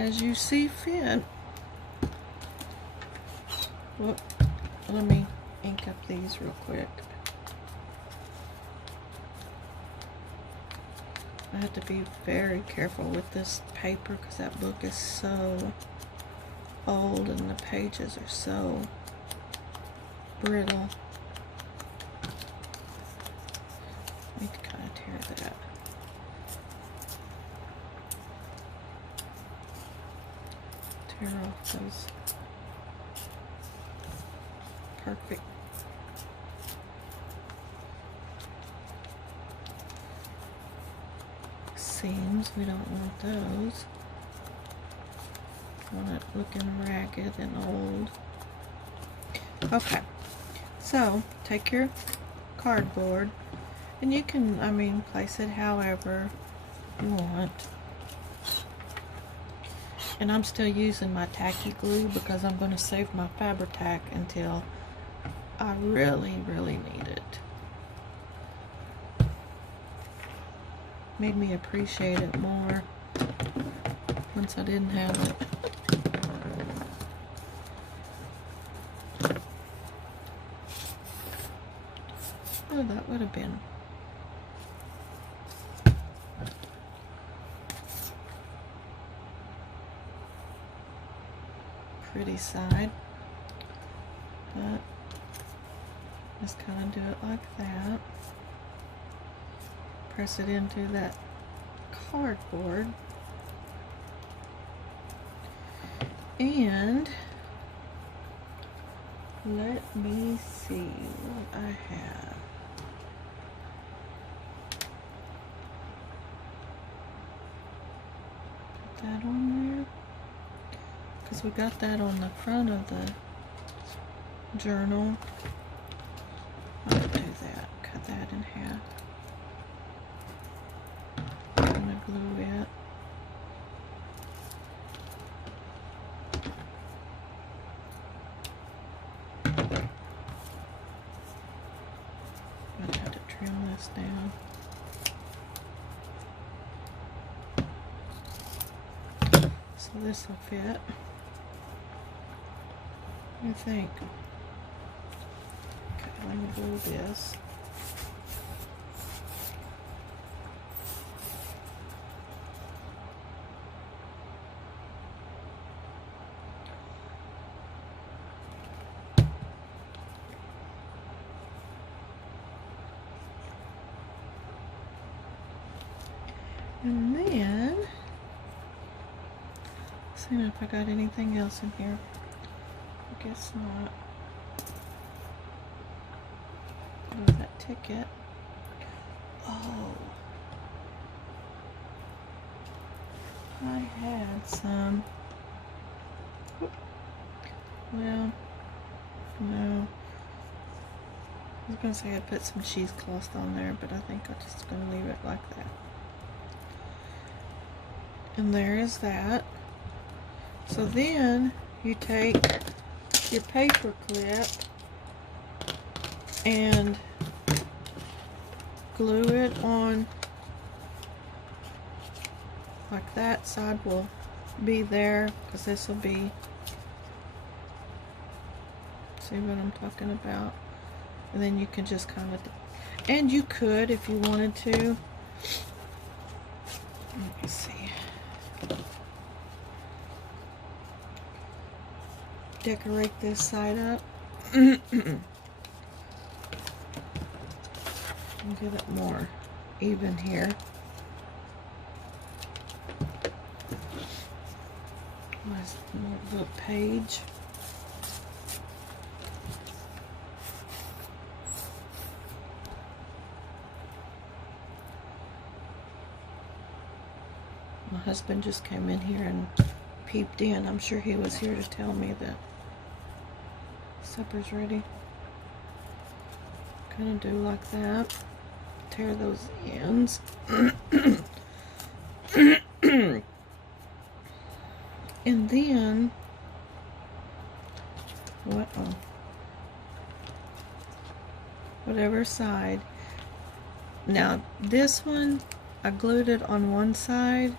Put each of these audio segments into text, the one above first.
as you see fit. Whoop, let me ink up these real quick. I have to be very careful with this paper because that book is so old and the pages are so brittle. I need to kind of tear that. Tear off those perfect seams. We don't want those. Want it looking ragged and old. Okay, so take your cardboard and you can, I mean, place it however you want. And I'm still using my tacky glue because I'm going to save my Fabri-Tac until I really need it. Made me appreciate it more once I didn't have it. Oh, that would have been pretty side, but just kind of do it like that. Press it into that cardboard, and let me see what I have. Put that on there because we got that on the front of the journal. I'll do that. Cut that in half. I'm gonna glue it. I'm gonna have to trim this down. So this will fit, I think. Okay, let me glue this. And then, seeing if I got anything else in here. I guess not. There's that ticket. Oh, I had some. Well, no. I was gonna say I'd put some cheesecloth on there, but I think I'm just gonna leave it like that. And there is that. So then you take your paper clip and glue it on like that. Side will be there because this will be, see what I'm talking about? And then you can just kind of, and you could if you wanted to, let me see, decorate this side up and get it more even here. Nice more of a page. My husband just came in here and peeped in. I'm sure he was here to tell me that supper's ready. Kind of do like that. Tear those ends. And then, whatever side. Now this one, I glued it on one side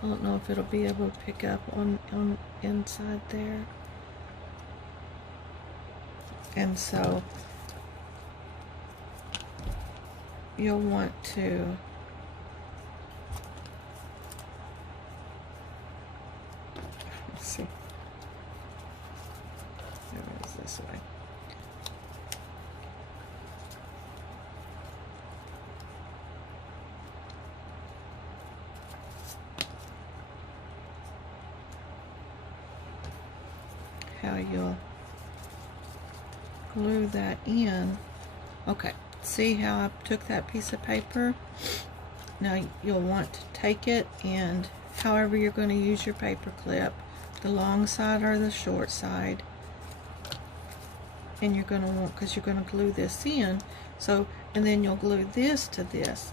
I don't know if it'll be able to pick up on inside there. And so you'll want to see. There it is this way. How you'll glue that in. Okay, see how I took that piece of paper? Now you'll want to take it, and however you're going to use your paper clip, the long side or the short side, and you're going to want, because you're going to glue this in, so, and then you'll glue this to this,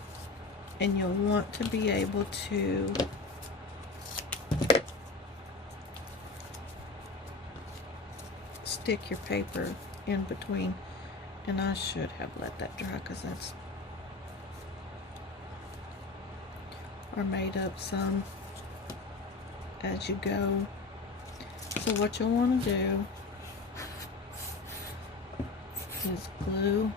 and you'll want to be able to stick your paper in between. And I should have let that dry, because that's, or made up some as you go. So what you'll want to do is glue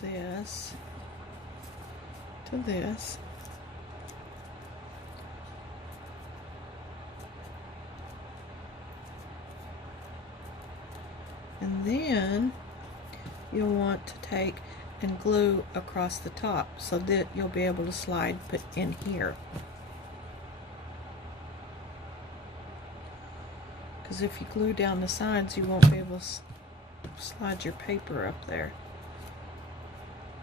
this to this. And then you'll want to take and glue across the top so that you'll be able to slide put in here. Because if you glue down the sides, you won't be able to slide your paper up there.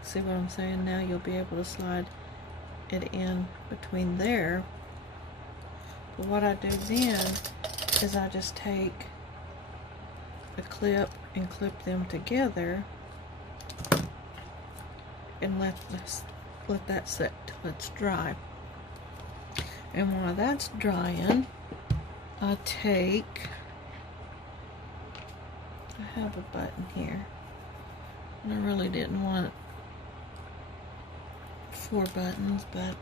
See what I'm saying? Now you'll be able to slide it in between there. But what I do then is I just take a clip and clip them together and let that sit till it's dry. And while that's drying, I have a button here, and I really didn't want 4 buttons, but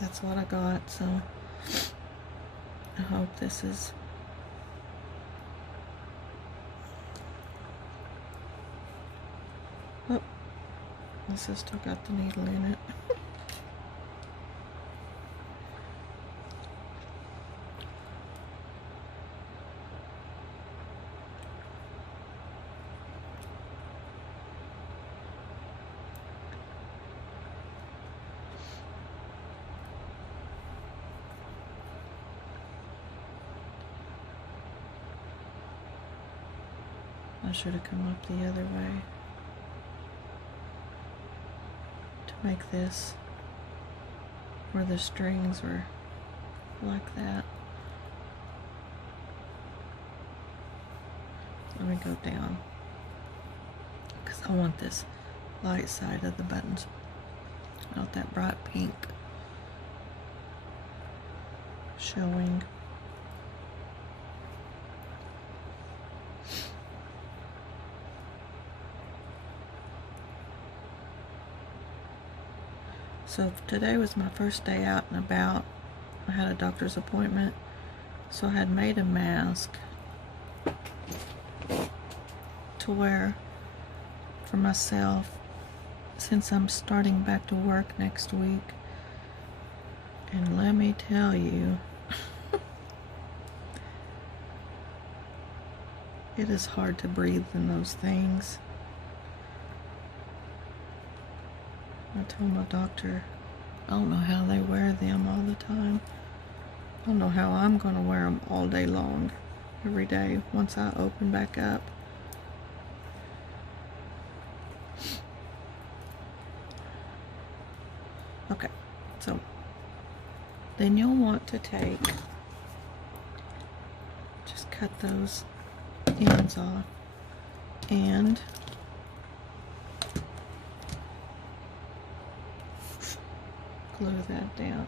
that's what I got, so I hope this is this has still got the needle in it. I should have come up the other way to make this where the strings were like that. Let me go down, because I want this light side of the buttons, not that bright pink showing. So today was my first day out and about. I had a doctor's appointment, so I had made a mask to wear for myself since I'm starting back to work next week. And let me tell you, it is hard to breathe in those things. I told my doctor, I don't know how they wear them all the time. I don't know how I'm going to wear them all day long, every day, once I open back up. Okay, so then you'll want to just cut those ends off and glue that down.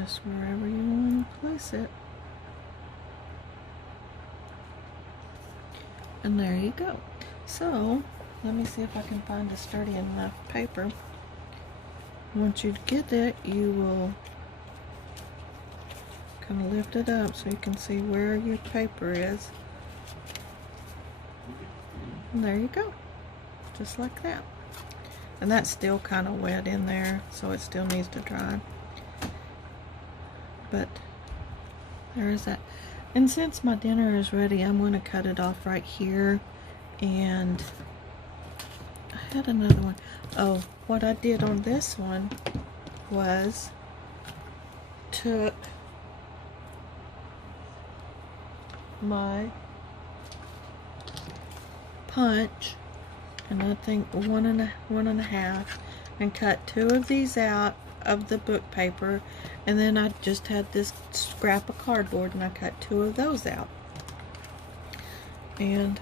just wherever you want to place it. And there you go. So let me see if I can find a sturdy enough paper. Once you get it, you will kind of lift it up so you can see where your paper is. And there you go, just like that. And that's still kind of wet in there, so it still needs to dry. But there is that. And since my dinner is ready, I'm going to cut it off right here. And I had another one. Oh, what I did on this one was took my punch, and I think one and a half, and cut 2 of these out of the book paper, and then I just had this scrap of cardboard and I cut 2 of those out. And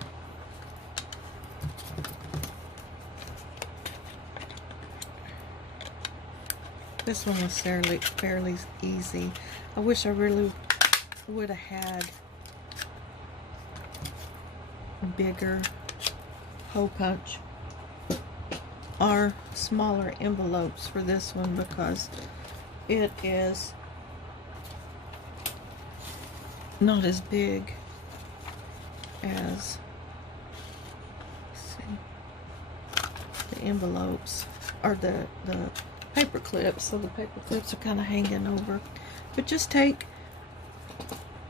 this one was fairly easy. I wish I really would have had a bigger hole punch or smaller envelopes for this one, because it is not as big as, let's see, the envelopes or the paper clips, so the paper clips are kind of hanging over. But just take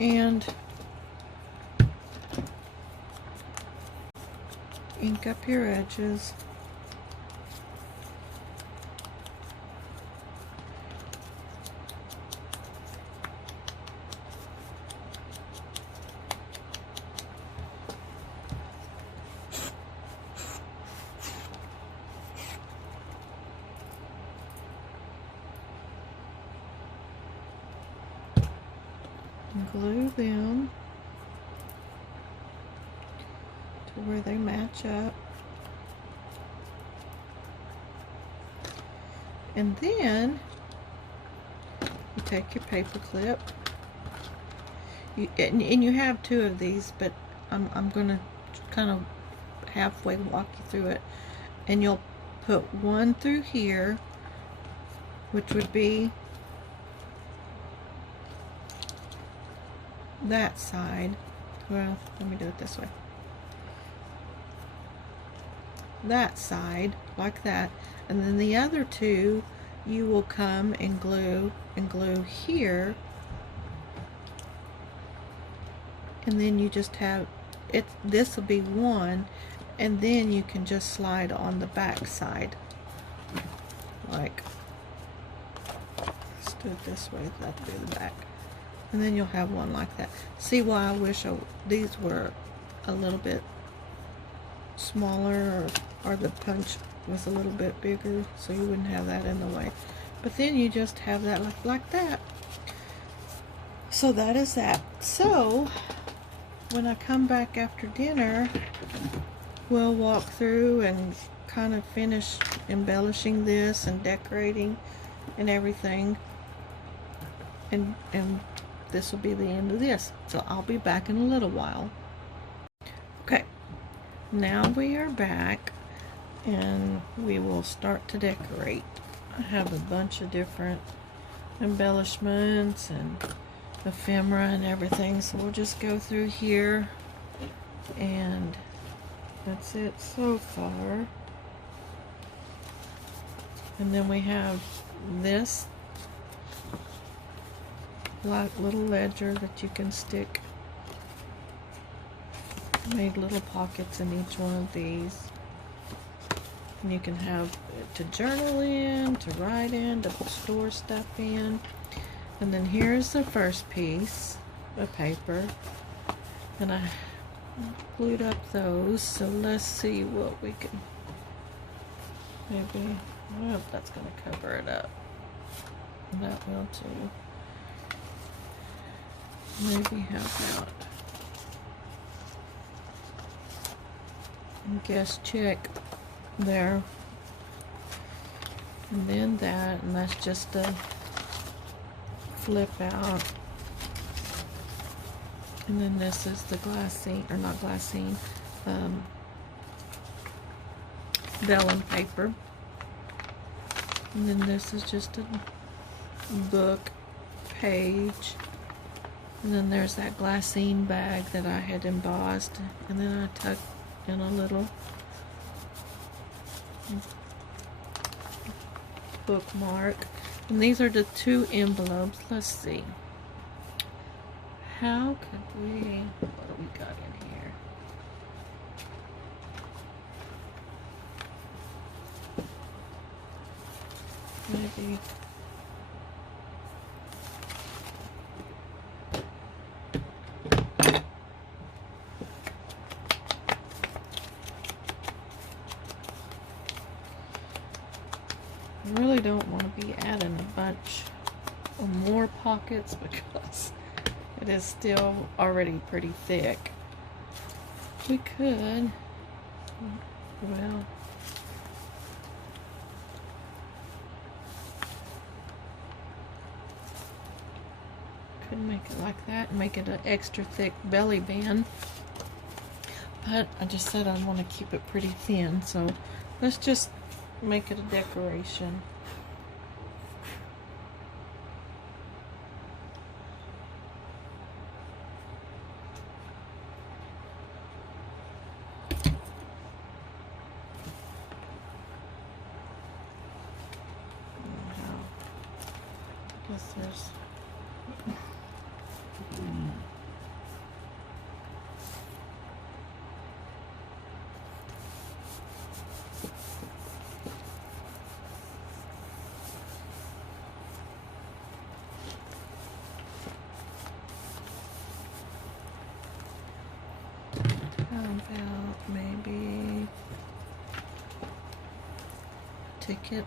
and ink up your edges. Glue them to where they match up, and then you take your paper clip, and you have 2 of these, but I'm gonna kind of halfway walk you through it, and you'll put one through here, which would be that side. Well, let me do it this way. That side, like that, and then the other 2 you will come and glue here, and then you just have it. This will be one, and then you can just slide on the back side, like, let's do it this way. That'll be the back. And then you'll have one like that. See why I wish these were a little bit smaller, or the punch was a little bit bigger, so you wouldn't have that in the way. But then you just have that like that. So that is that. So when I come back after dinner, we'll walk through and kind of finish embellishing this and decorating and everything. And this will be the end of this. So I'll be back in a little while. Okay, now we are back, and we will start to decorate. I have a bunch of different embellishments and ephemera and everything, so we'll just go through here, and that's it so far. And then we have this like little ledger that you can stick. Made little pockets in each one of these, and you can have it to journal in, to write in, to store stuff in. And then here's the first piece of paper, and I glued up those. So let's see what we can maybe. I hope that's going to cover it up. That will too. Maybe have out. Guess check there. And then that, and that's just a flip out. And then this is the glassine, or not glassine, vellum paper. And then this is just a book page. And then there's that glassine bag that I had embossed. And then I tucked in a little bookmark. And these are the 2 envelopes. Let's see. How could we, what do we got in here? Maybe. I really don't want to be adding a bunch or more pockets because it is still already pretty thick. We could, well, could make it like that and make it an extra thick belly band. But I just said I want to keep it pretty thin, so let's just make it a decoration. I guess there's about maybe a ticket.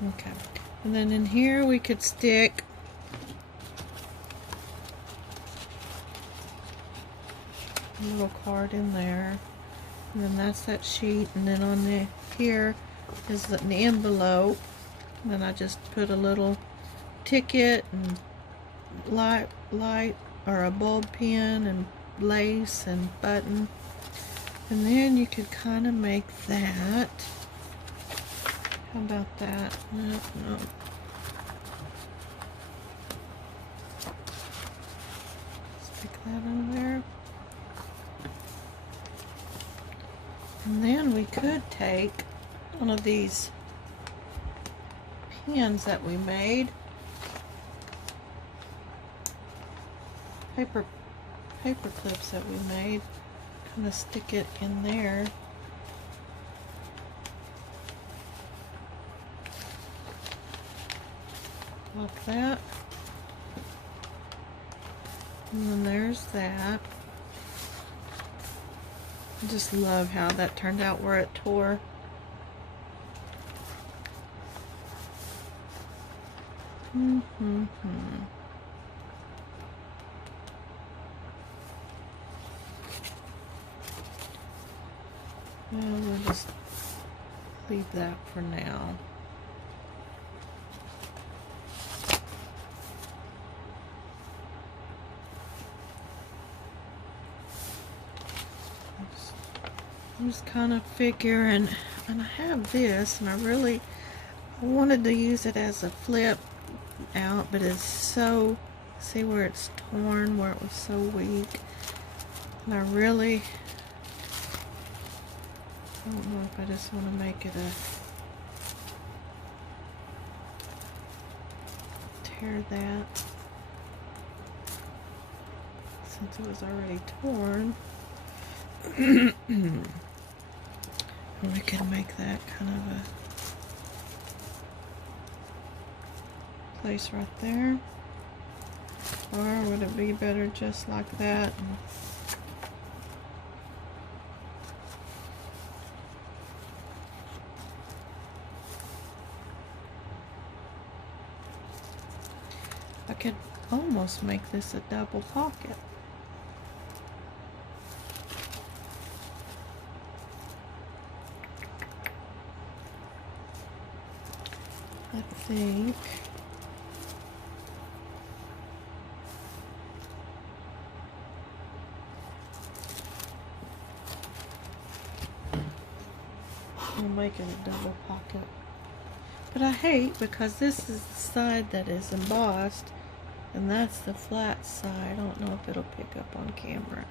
Okay, and then in here we could stick a little card in there, and then that's that sheet, and then on the here is the envelope, and then I just put a little ticket and light or a bulb pin and lace and button, and then you could kind of make that. How about that? No. Stick that in there. And then we could take one of these pins that we made. Paper clips that we made. Kind of stick it in there. Like that. And then there's that. I just love how that turned out where it tore. Well, we'll just leave that for now. I'm just kind of figuring, and I have this, and I wanted to use it as a flip out, but it's so, see where it's torn, where it was so weak, and I don't know if I just want to make it tear that, since it was already torn. We can make that kind of a place right there, or would it be better just like that? I could almost make this a double pocket. I think I'll make it a double pocket. But I hate because this is the side that is embossed and that's the flat side. I don't know if it'll pick up on camera.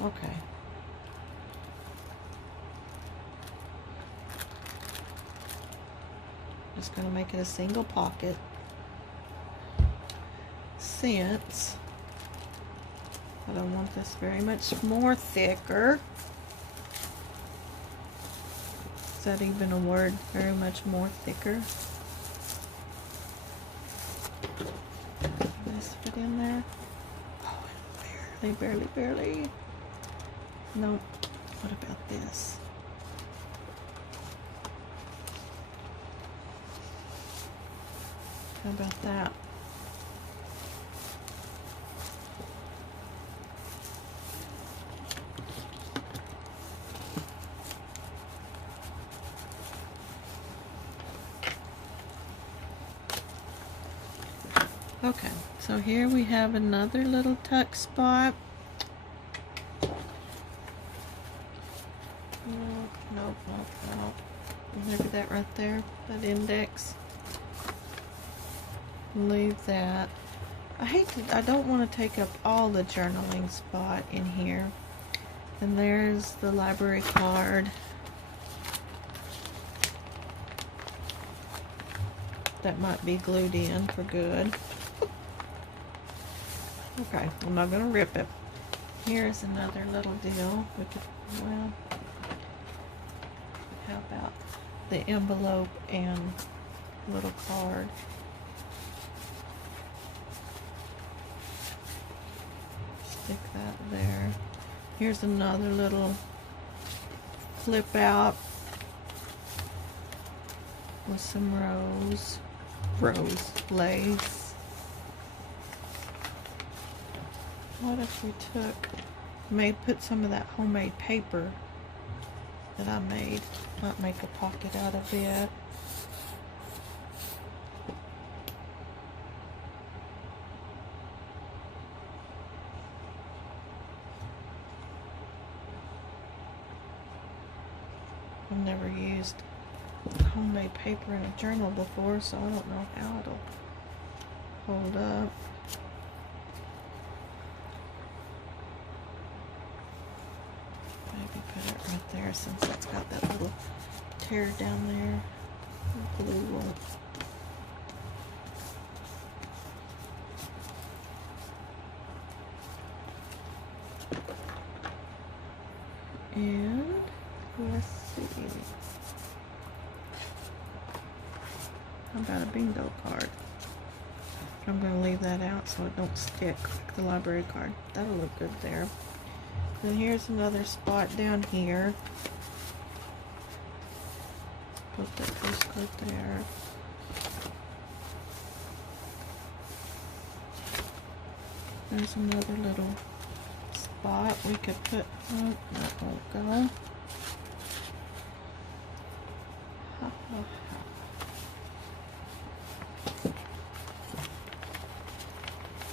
Okay. Just gonna make it a single pocket since I don't want this very much more thicker. Is that even a word? Very much more thicker. This fit in there? Oh, barely. No. What about this? How about that? Okay, so here we have another little tuck spot. Nope. Maybe that right there, that index. Leave that. I don't want to take up all the journaling spot in here. And there's the library card. That might be glued in for good. Okay, I'm not going to rip it. Here's another little deal. We could, well, how about the envelope and little card? Stick that there. Here's another little flip out with some rose lace. What if we put some of that homemade paper that I made, might make a pocket out of it. I've never used homemade paper in a journal before, so I don't know how it'll hold up. Maybe put it right there since it's got that little tear down there. The glue won't. And let's see. How about a bingo card? I'm going to leave that out so it don't stick like the library card. That'll look good there. And here's another spot down here. Put that postcard there. There's another little spot we could put. Oh, that won't go.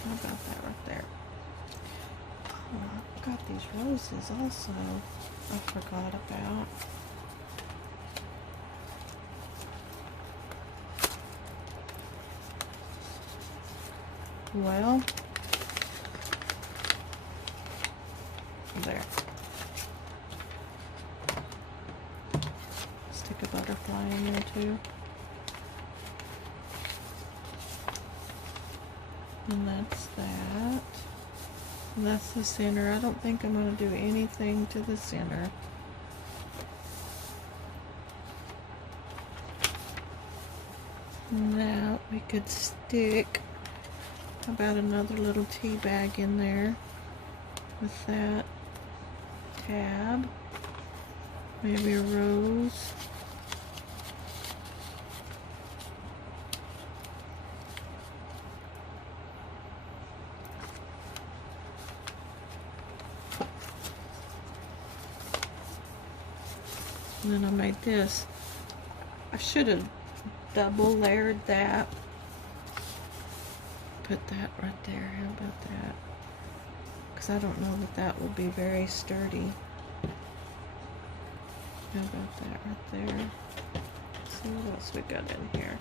How about that right there? Oh, I've got these roses also I forgot about. Well, there. Stick a butterfly in there too. And that's that. And that's the center. I don't think I'm going to do anything to the center. Now we could stick about another little tea bag in there with that tab. Maybe a rose. And then I made this. I should have double layered that. Put that right there. How about that? Because I don't know that that will be very sturdy. How about that right there? Let's see what else we got in here.